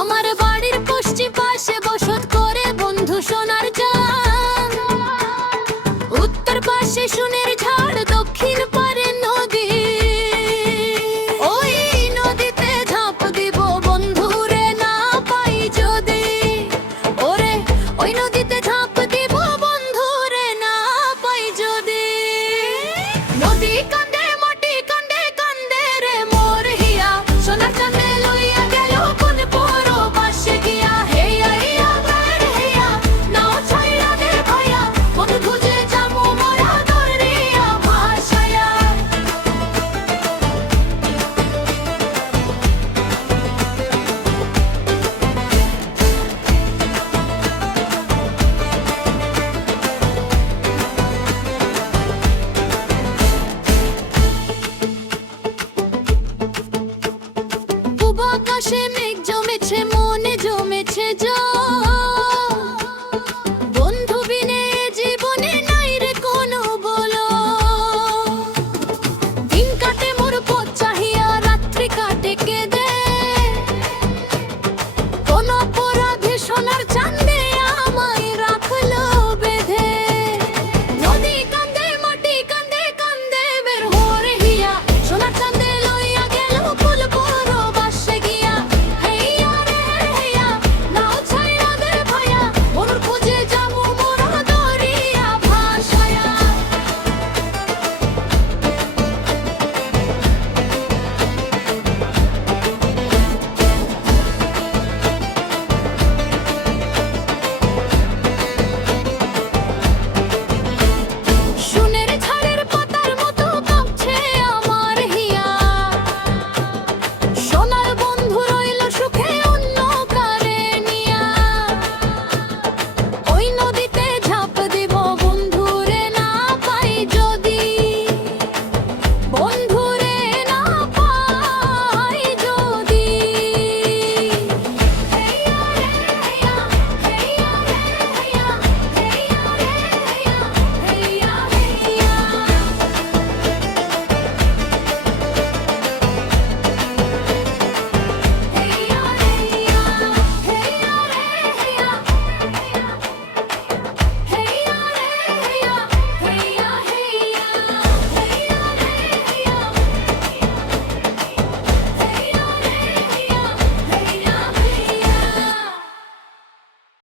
আমার বাড়ির পশ্চিম পাশে বসত করে বন্ধু সোনার চাঁদ, উত্তর পাশে সোনের ঝাড়, দক্ষিণ পারে নদী। ওই নদীতে ঝাঁপ দিব বন্ধু রে না পাই যদি, ওরে ওই নদীতে ঝাঁপ দিব বন্ধু রে না পাই যদি। নদী কান্দে মাটি কান্দে কান্দে রে মোর হিয়া, সোনার চাঁদে লইয়া গেল কোন পুরো বাসে গিয়া। হেয়া হেয়া বের হেয়া নাও ছাইরা দে ভাইয়া, বন্ধু যে যাবো মোরা দরিয়া ভাসায়া। পূব আকাশে